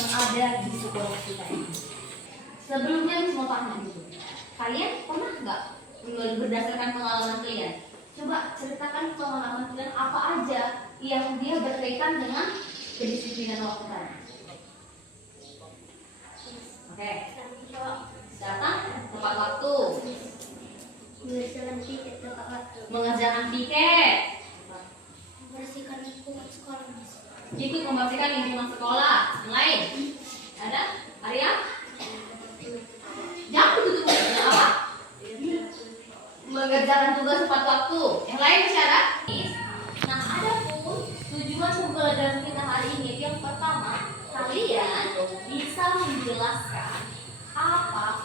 yang ada di sekolah kita ini. Sebelumnya Miss mau tanya dulu, kalian pernah nggak berdasarkan pengalaman kalian? Coba ceritakan pengalaman kalian apa aja yang dia berkaitan dengan kedisiplinan waktu tadi. Oke, datang tepat waktu, mengerjakan piket, Bersihkan lingkungan sekolah, Mas. itu membersihkan lingkungan sekolah. Yang lain ada? Arya? Jangan tutup mulutnya, apa? Mengerjakan tugas tepat waktu. Yang lain masih ada? Nah, ada pun tujuan pembelajaran kita hari ini. Yang pertama, kalian bisa menjelaskan apa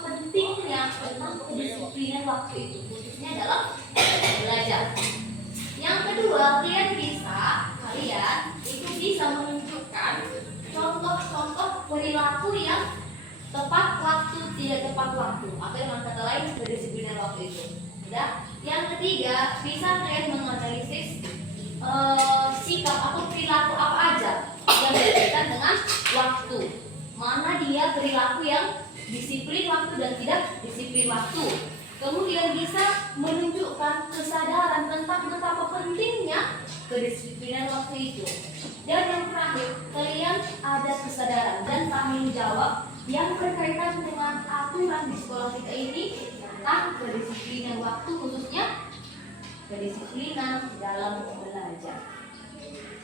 pentingnya tentang kedisiplinan waktu itu, khususnya dalam belajar. Yang kedua, kalian bisa menunjukkan contoh-contoh perilaku yang tepat waktu, tidak tepat waktu, atau dengan kata lain kedisiplinan waktu itu. Udah. Yang ketiga, bisa kalian menganalisis sikap atau perilaku apa aja yang berkaitan dengan waktu. Mana dia perilaku yang disiplin waktu dan tidak disiplin waktu. Kemudian bisa menunjukkan kesadaran tentang betapa pentingnya kedisiplinan waktu itu. Dan yang terakhir, kalian ada kesadaran dan tanggung jawab yang berkaitan dengan aturan di sekolah kita ini tentang kedisiplinan waktu, khususnya kedisiplinan dalam belajar.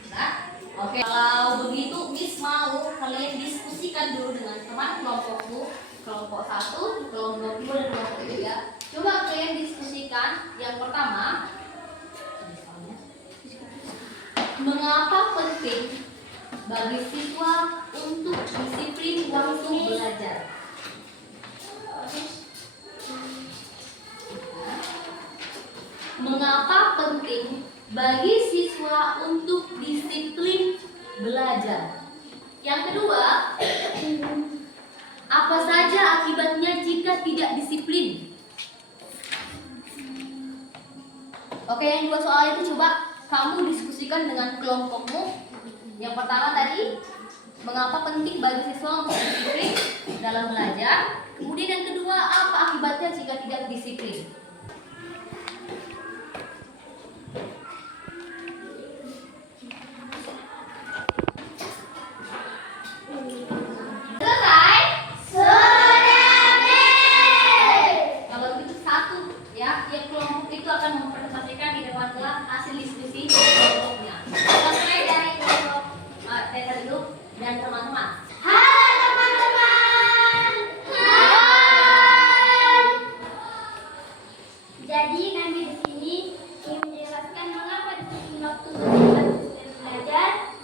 Nah, oke. Kalau begitu, Miss mau kalian diskusikan dulu dengan teman kelompokmu, kelompok 1, kelompok 2, dan kelompok 3. Coba kalian diskusikan. Yang pertama, mengapa penting bagi siswa untuk disiplin waktu belajar? Mengapa penting bagi siswa untuk disiplin belajar? Yang kedua, apa saja akibatnya jika tidak disiplin? Oke, yang dua soal itu coba kamu diskusikan dengan kelompokmu. Yang pertama tadi, mengapa penting bagi siswa untuk disiplin dalam belajar? Kemudian yang kedua, apa akibatnya jika tidak disiplin? Selesai? Kalau begitu satu ya, tiap kelompok itu akan mempresentasikan di depan kelas hasil diskusi kelompoknya. Kita mulai dari kelompok Teta dulu dan teman-teman. Halo teman-teman. Hai. Jadi kami di sini ingin menjelaskan mengapa disiplin waktu penting bagi belajar.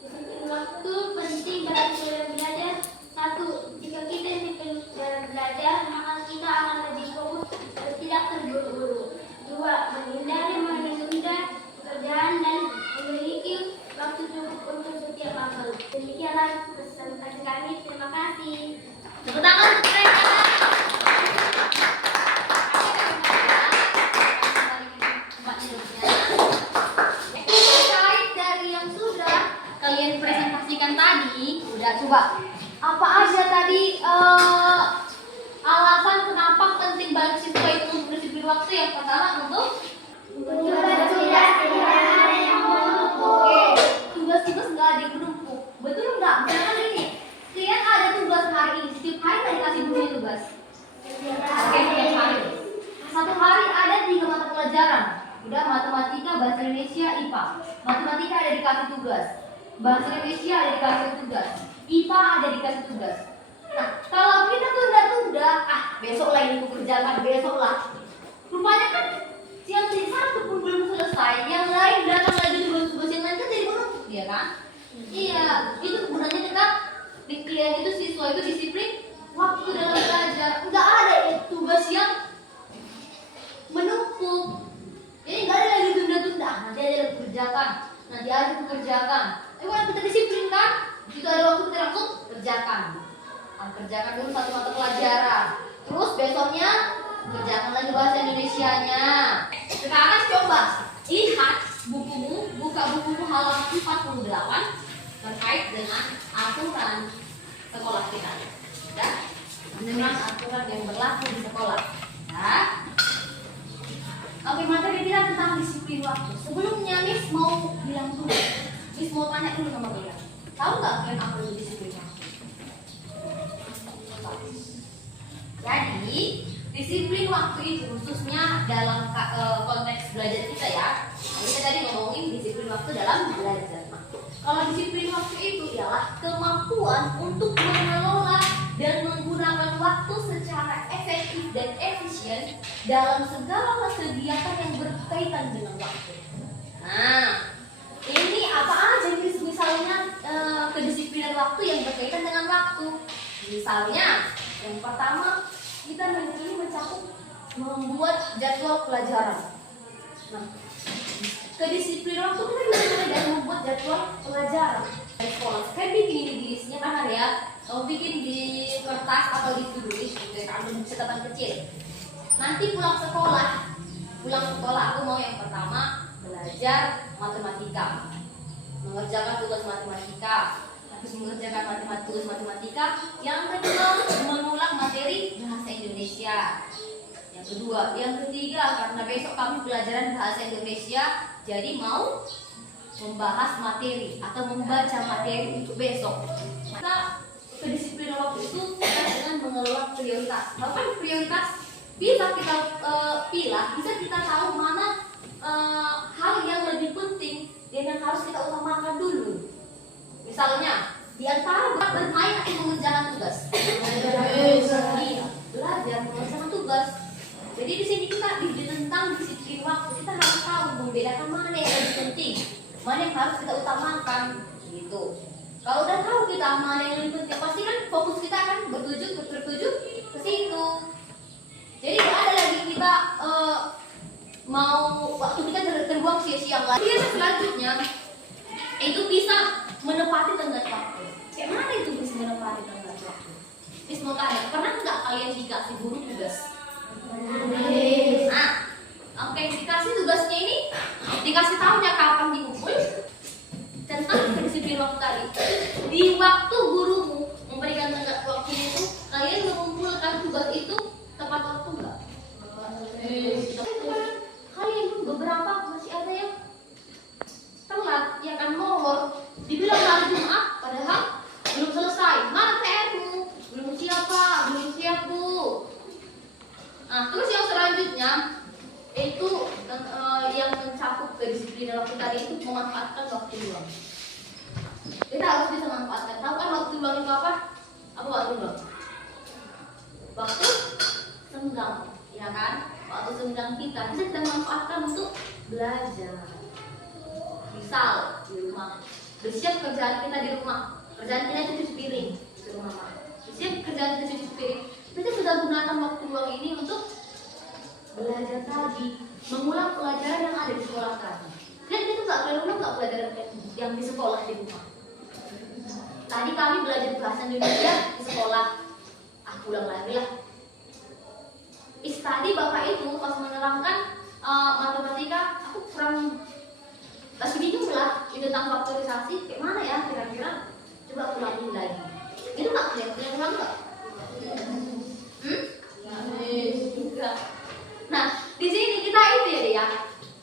Disiplin waktu penting bagi belajar. Satu, jika kita disiplin dalam belajar, maka kita akan lebih fokus dan tidak terburu-buru. Dua, menghindari menunda pekerjaan dan memiliki waktu cukup untuk setiap hal. Demikianlah presentasi kami. Terima kasih. Tepuk tangan untuk mereka. Terkait dari yang sudah kalian presentasikan tadi, udah coba apa aja tadi alasan kenapa penting bagi siswa itu untuk disiplin waktu? Yang pertama untuk tugas-tugas nggak ada yang menumpuk. Betul nggak? Misalkan ini, kalian ada tugas hari ini, setiap hari nggak dikasih bunyi tugas. Oke, setiap hari. Satu hari ada 3 mata pelajaran. Udah, matematika, bahasa Indonesia, IPA. Matematika ada dikasih tugas. Bahasa Indonesia ada dikasih tugas. IPA ada dikasih tugas. Nah, kalau kita tunda-tunda, besok lah ini kerjakan, besok lah. Rupanya kan yang satu pun belum selesai, yang lain datang lagi tugas-tugas yang lain kan jadi menumpuk, ya kan? Iya, itu gunanya kita kalian itu siswa itu disiplin waktu dalam belajar. Nggak ada tugas yang menumpuk. Jadi nggak ada lagi tunda-tunda. Nanti aja kerjakan, nanti aja kerjakan. Kalau kita disiplin kan, itu ada waktu kita langsung kerjakan. Kerjakan dulu satu mata pelajaran. Terus besoknya kerjakan lagi bahasa Indonesianya. Sekarang coba lihat bukumu, buka bukumu halaman 48. terkait dengan aturan sekolah kita. Ya, dengan aturan yang berlaku di sekolah. Ya. Oke, materi kita tentang disiplin waktu. Sebelumnya Miss mau bilang dulu, Miss mau tanya dulu sama kalian. Tahu nggak kalian apa itu disiplin waktu? Jadi, disiplin waktu itu khususnya dalam konteks belajar kita ya. Kita tadi ngomongin disiplin waktu dalam belajar. Kalau disiplin waktu itu ialah kemampuan untuk mengelola dan menggunakan waktu secara efektif dan efisien dalam segala kegiatan yang berkaitan dengan waktu. Nah, ini apa aja misalnya kedisiplinan waktu yang berkaitan dengan waktu. Misalnya, yang pertama kita ini mencakup membuat jadwal pelajaran. Nah, kedisiplinan waktu kita bisa mulai dari membuat jadwal pelajaran dari sekolah. Kayak bikin ini di listnya kan ada ya. Kamu bikin di kertas atau di to-do list gitu ya, kalau catatan kecil. Nanti pulang sekolah aku mau yang pertama belajar matematika, mengerjakan tugas matematika. Habis mengerjakan tugas matematika, yang kedua mengulang materi bahasa Indonesia. Yang kedua, yang ketiga karena besok kami pelajaran bahasa Indonesia, jadi mau membahas materi atau membaca materi untuk besok. Maka kedisiplinan waktu itu terkait dengan mengelola prioritas. Bahkan prioritas bisa kita pilih, bisa kita tahu mana hal yang lebih penting dan yang harus kita utamakan dulu. Misalnya, di antara bermain atau mengerjakan tugas. Iya, belajar mengerjakan tugas. Jadi di sini kita tentang disiplin waktu, kita harus tahu membedakan mana yang lebih penting, mana yang harus kita utamakan, gitu. Kalau udah tahu kita mana yang lebih penting, pasti kan fokus kita akan bertuju ke situ. Jadi nggak ada lagi kita mau waktu kita terbuang sia-sia lagi. Selanjutnya itu bisa menepati tenggat waktu. Kayak mana itu bisa menepati tenggat waktu? Mis mau tanya, pernah nggak kalian dikasih guru tugas? Nah, oke, dikasih tugasnya ini, dikasih tahunya kapan dikumpul, tentang kedisiplinan waktu tadi. Di waktu gurumu memberikan tenggat waktu itu, kalian mengumpulkan tugas itu tepat waktu nggak? Kalian beberapa masih ada yang telat, ya kan, molor. Dibilang hari Jumat, padahal belum selesai. Mana PR-mu? Belum siap Pak, belum siap Bu. Nah, terus yang selanjutnya itu yang mencakup kedisiplinan waktu tadi itu memanfaatkan waktu luang. Kita harus bisa memanfaatkan. Tahu kan waktu luang itu apa? Apa waktu luang? Waktu senggang, ya kan? Waktu senggang kita bisa kita manfaatkan untuk belajar. Misal di rumah, bersiap kerjaan kita di rumah. Kerjaan kita itu cuci piring di rumah. Bersiap kerjaan kita cuci piring. Kita sudah gunakan waktu luang ini untuk belajar tadi, mengulang pelajaran yang ada di sekolah tadi. Lihat itu nggak pelajaran yang di sekolah di rumah. Tadi kami belajar bahasa Indonesia di sekolah. Aku ulang lagi lah. Tadi bapak itu pas menerangkan matematika, aku kurang masih bingung lah tentang faktorisasi. Kayak mana ya kira-kira? Coba aku ulangi lagi. Itu nggak kelihatan ulang nggak? Enggak. Nah, di sini kita itu ya.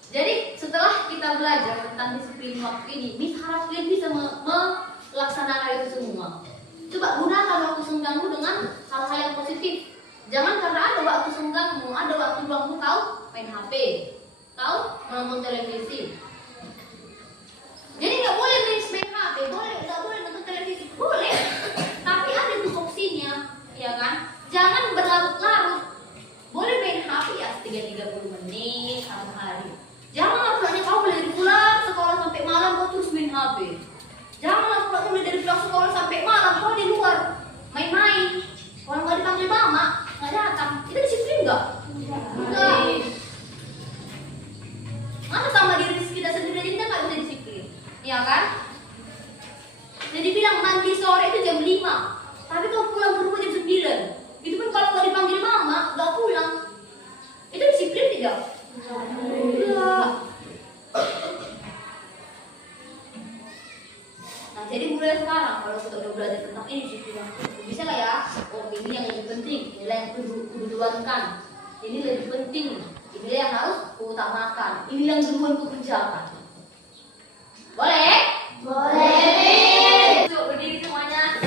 Jadi setelah kita belajar tentang disiplin waktu ini, Miss harap kalian bisa melaksanakan itu semua. Coba gunakan waktu senggangmu dengan hal-hal yang positif. Jangan karena ada waktu senggangmu, ada waktu luangmu, tahu main HP, tahu menonton televisi. Jadi nggak boleh main HP, nggak boleh nonton televisi, boleh. Tapi ada tupoksinya, ya kan? Jangan berlarut-larut. Boleh main HP ya 30 menit satu hari. Janganlah pulangnya kau dari pulang sekolah sampai malam kau terus main HP. Janganlah kau dari pulang sekolah sampai malam kau di luar main-main. Kalau nggak dipanggil mama nggak datang. Itu disiplin nggak? Enggak. Mana sama diri kita sendiri kita nggak bisa disiplin, ya kan? Jadi bilang mandi sore itu jam 5, tapi kau pulang ke rumah jam 9. Itu pun kalau nggak dipanggil mama, nggak pulang. Itu disiplin tidak? Enggak. Nah, jadi belajar tentang ini sih, bisa nggak ya? Oh, ini yang lebih penting, inilah yang kududukankan, ini lebih penting, inilah yang harus kuutamakan, ini yang duluan kukerjakan. Boleh? Boleh. Yuk berdiri semuanya.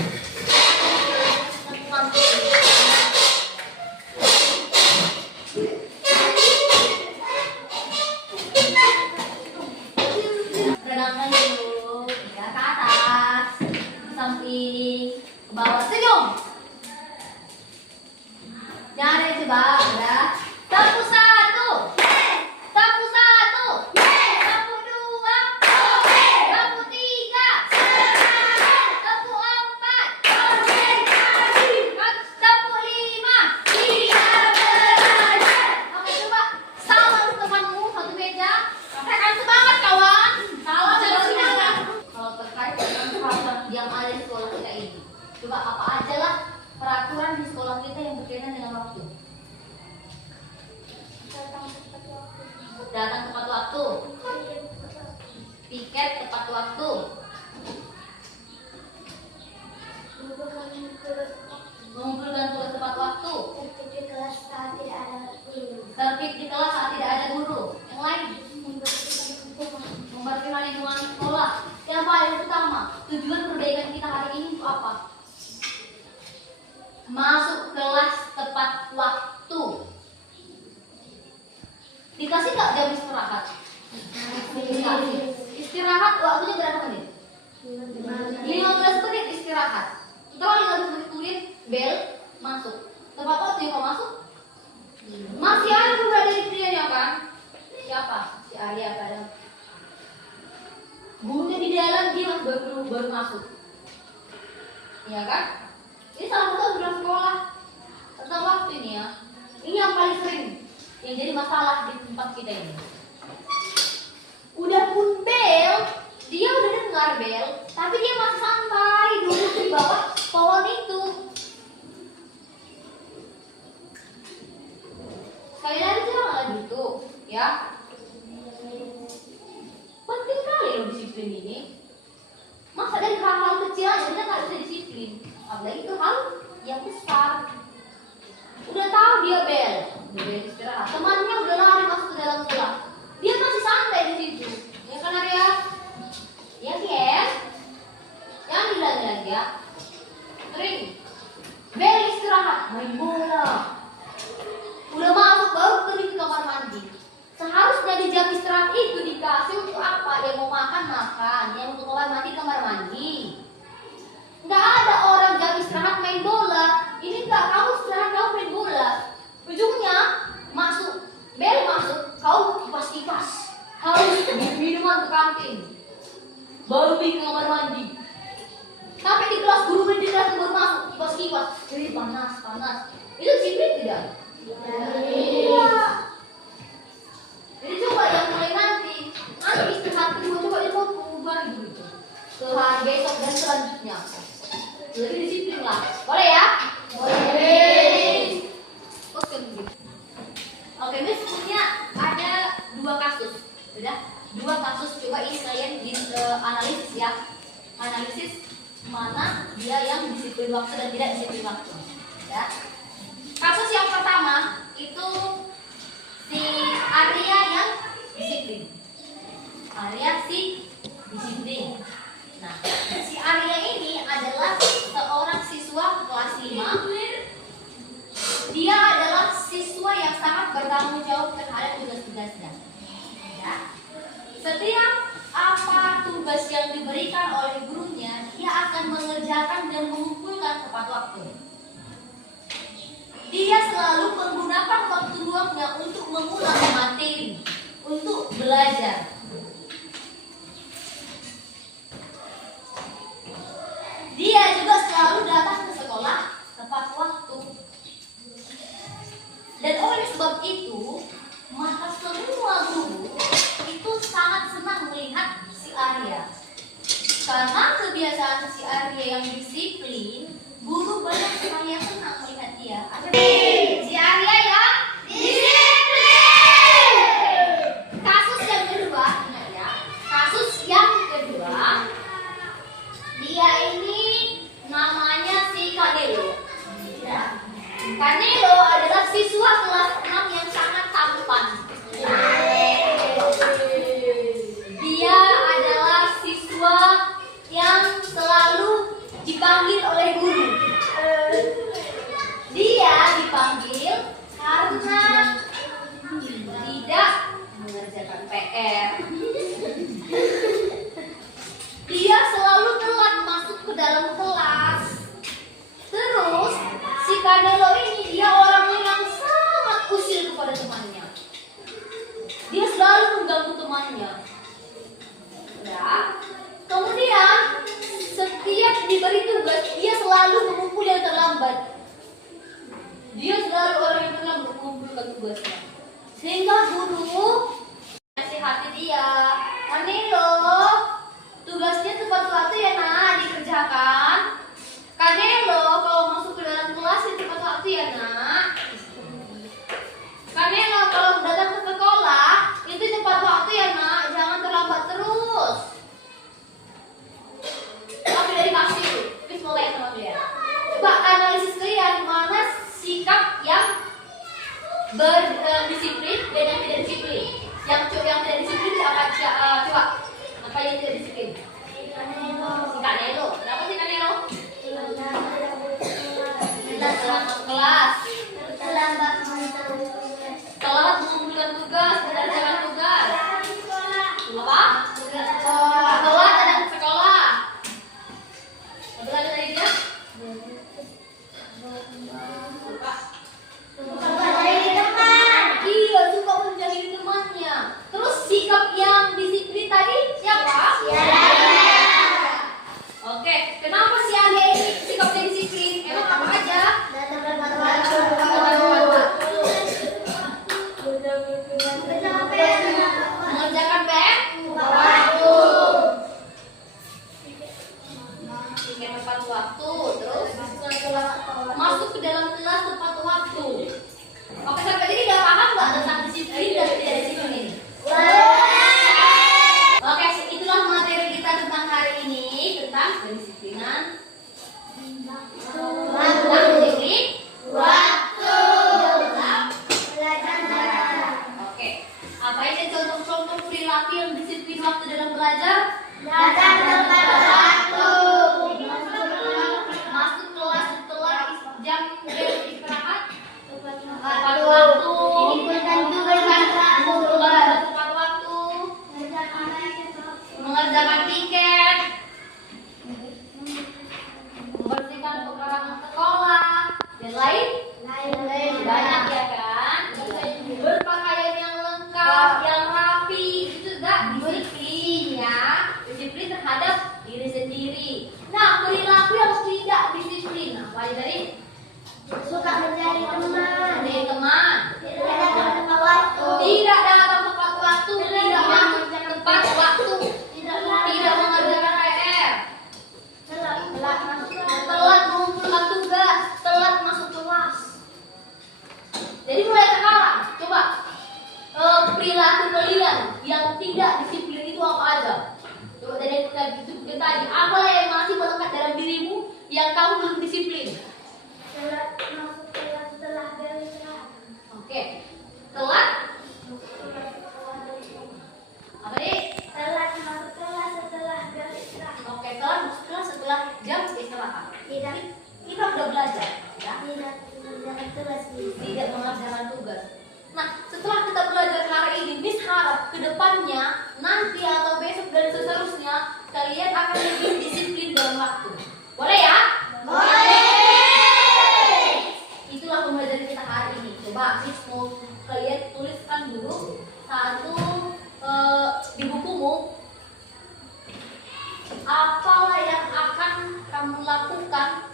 Rendangkan dulu, ya ke atas, ke samping, ke bawah, senyum. Nyari coba, ya. Tepuk satu, tepuk satu, tepuk dua, tepuk tiga, tepuk empat, tepuk lima. Oke, coba salam temanmu satu meja. Tekan semangat kawan. Salam dan semangat. Kalau terkait dengan peraturan yang ada di sekolah kita ini, coba apa aja lah peraturan di sekolah kita yang berkaitan dengan waktu. Datang tepat waktu, piket tepat waktu, mengumpulkan tugas tepat waktu, tertib di kelas saat tidak ada guru. Yang lain, membersihkan lingkungan sekolah. Yang paling utama, tujuan perbaikan kita hari ini untuk apa? Masuk kelas tepat waktu. Dikasih nggak jam istirahat? Dikasih. Istirahat waktunya berapa menit? 15 menit istirahat. Setelah 15 menit kemudian bel masuk. Tepat waktu yang mau masuk? Masih ada juga dari kliennya kan? Siapa? Si Arya kadang. Gurunya di dalam, dia baru masuk. Iya kan? Ini salah satu aturan sekolah tentang waktu ini ya. Ini yang paling sering yang jadi masalah di tempat kita ini. Udah pun bel, dia udah dengar bel, tapi dia masih santai duduk di bawah pohon itu. Sekali lagi jangan gitu, ya. Penting kali loh disiplin ini. Masa dari hal-hal kecil aja kita nggak bisa disiplin, apalagi itu hal yang besar. Udah tahu dia bel istirahat. Temannya udah lari masuk ke dalam kelas. Dia masih santai di situ. Ya kan Arya? Ya Kies? Jangan dilanjut lagi ya. Sering. Bel istirahat, main bola. Udah masuk baru pergi ke kamar mandi. Seharusnya di jam istirahat itu dikasih untuk apa? Yang mau makan, yang untuk kamar mandi. Nggak ada orang jam istirahat main bola. Ini nggak, kamu istirahat, kamu main bola. Ujungnya masuk, bel masuk, kau kipas-kipas. Harus minuman ke kantin. Baru pergi ke kamar mandi. Sampai di kelas guru di kelas baru masuk, kipas-kipas. Jadi panas. Itu disiplin tidak? Iya. Jadi coba yang mulai nanti istirahat kedua coba itu ubah gitu. Ke hari besok dan selanjutnya. Lebih disiplin lah. Boleh ya? Boleh. Oke, Miss punya ada 2 kasus. Sudah? 2 kasus, coba ini kalian di analisis ya. Analisis mana dia yang disiplin waktu dan tidak disiplin waktu. Ya. Kasus yang pertama itu si Arya yang disiplin. Nah, si Arya ini adalah seorang siswa kelas 5. Dia adalah siswa yang sangat bertanggung jawab terhadap tugas-tugasnya. Ya. Setiap apa tugas yang diberikan oleh gurunya, dia akan mengerjakan dan mengumpulkan tepat waktu. Dia selalu menggunakan waktu luangnya untuk mengulang materi, untuk belajar. Dia juga selalu datang ke sekolah tepat waktu. Dan oleh sebab itu, maka semua guru itu sangat senang melihat si Arya. Karena kebiasaan si Arya yang disiplin, guru banyak sekali yang senang melihat dia. Si Arya yang disiplin. Kasus yang kedua, ingat ya. Kasus yang kedua, dia ini diberi tugas, dia selalu mengumpul yang terlambat. Dia selalu orang yang terlambat mengumpulkan tugasnya. Sehingga guru nasihati dia, Kanelo, tugasnya tepat waktu ya nak dikerjakan. Kanelo, kalau masuk ke dalam kelas ya tepat waktu ya nak. Kanelo, kalau datang ke sekolah itu tepat waktu ya nak, jangan terlambat terus. Tapi dari kasih, terus mulai sama dia. Coba analisis kalian mana sikap yang berdisiplin dan yang tidak disiplin. Yang tidak disiplin siapa? Coba. Apa yang tidak disiplin? Si Kanelo. Kenapa si Kanelo? Telat masuk kelas. Telat mengumpulkan tugas, mengerjakan tugas. Apa? Telat datang ke sekolah. Apa lagi tadi dia? Iya, suka menjadi temannya. Terus sikap yang disiplin tadi siapa? Oke, kenapa si Alia ini sikapnya disiplin? Emang apa aja? Mengerjakan PR waktu. Tepat waktu, terus masuk ke dalam kelas tepat waktu. Oke, sampai jadi udah paham nggak tentang disiplin dan tidak disiplin? Oke, itulah materi kita tentang hari ini tentang kedisiplinan. Disiplin waktu. Oke, apa aja contoh-contoh perilaku yang disiplin waktu dalam belajar? Datang tepat waktu. Masuk kelas setelah jam istirahat. Tepat waktu. Tepat waktu. Mengerjakan tiket. Membersihkan pekarangan sekolah dan lain banyak ya kan. Berpakaian yang lengkap, yang rapi, itu juga disiplin ya. Disiplin terhadap diri sendiri. Nah, perilaku yang tidak disiplin apa aja tadi? Suka mencari teman. Mencari teman. Tidak datang tepat waktu. Tidak datang tepat waktu. Tidak masuk tepat waktu. Tidak mengerjakan PR. Telat mengumpulkan tugas. Telat masuk kelas. Jadi mulai sekarang, coba perilaku kalian yang tidak disiplin itu apa aja? Coba dari kita tadi, apa yang masih melekat dalam dirimu yang kamu belum disiplin? Telat masuk kelas setelah bel istirahat. Oke, telat. Apa nih? Telat masuk kelas setelah bel istirahat. Oke, telat masuk kelas setelah jam istirahat. Tidak. Kita udah belajar, ya? Tidak mengerjakan tugas. Tidak mengerjakan tugas. Nah, setelah kita belajar hari ini, Miss harap kedepannya nanti atau besok dan seterusnya kalian akan lebih disiplin dalam waktu. Boleh ya? Boleh. Itulah pembelajaran kita hari ini. Coba Miss mau kalian tuliskan dulu satu di bukumu. Apalah yang akan kamu lakukan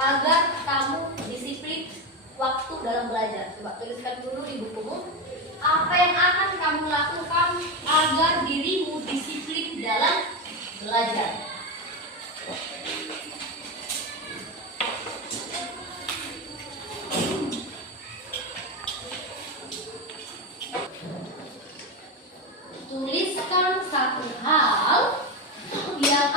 agar kamu disiplin waktu dalam belajar? Coba tuliskan dulu di bukumu. Apa yang akan kamu lakukan agar dirimu disiplin dalam belajar? Tuliskan satu hal yang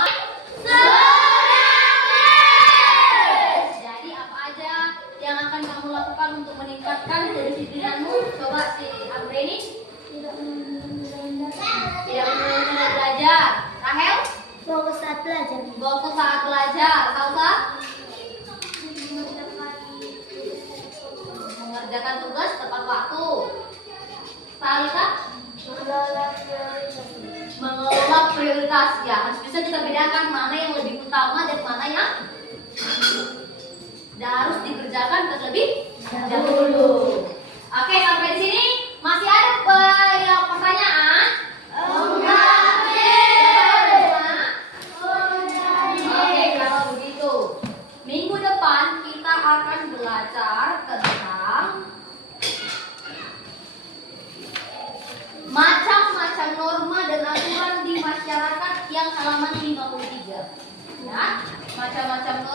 jadi apa aja yang akan kamu lakukan untuk meningkatkan kedisiplinanmu? Coba si Amreni. Tidak menunda belajar. Rahel? fokus saat belajar. Fokus saat belajar. Salsa? Mengerjakan tugas tepat waktu. Salsa? Mengelola prioritas. Ya, harus bisa kita bedakan mana yang lebih utama dan mana yang harus dikerjakan terlebih dahulu. Oke, sampai di sini masih ada pertanyaan? Oke, kalau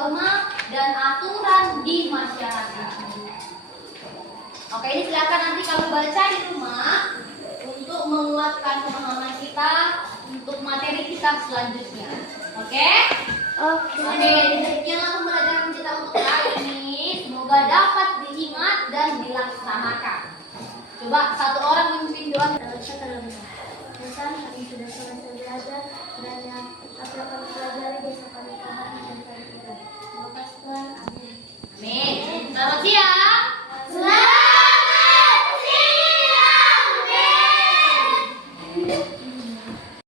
norma dan aturan di masyarakat. Oke, ini silakan nanti kamu baca di rumah untuk menguatkan pemahaman kita untuk materi kita selanjutnya. Oke? Oke, demikianlah pembelajaran kita untuk kali ini. Semoga dapat diingat dan dilaksanakan. Coba satu orang memimpin doa. Kami sudah selesai belajar dan yang apa yang kami pelajari besok kami kembali dan kami tidak. Terima kasih Tuhan. Amin. Amin. Selamat siang.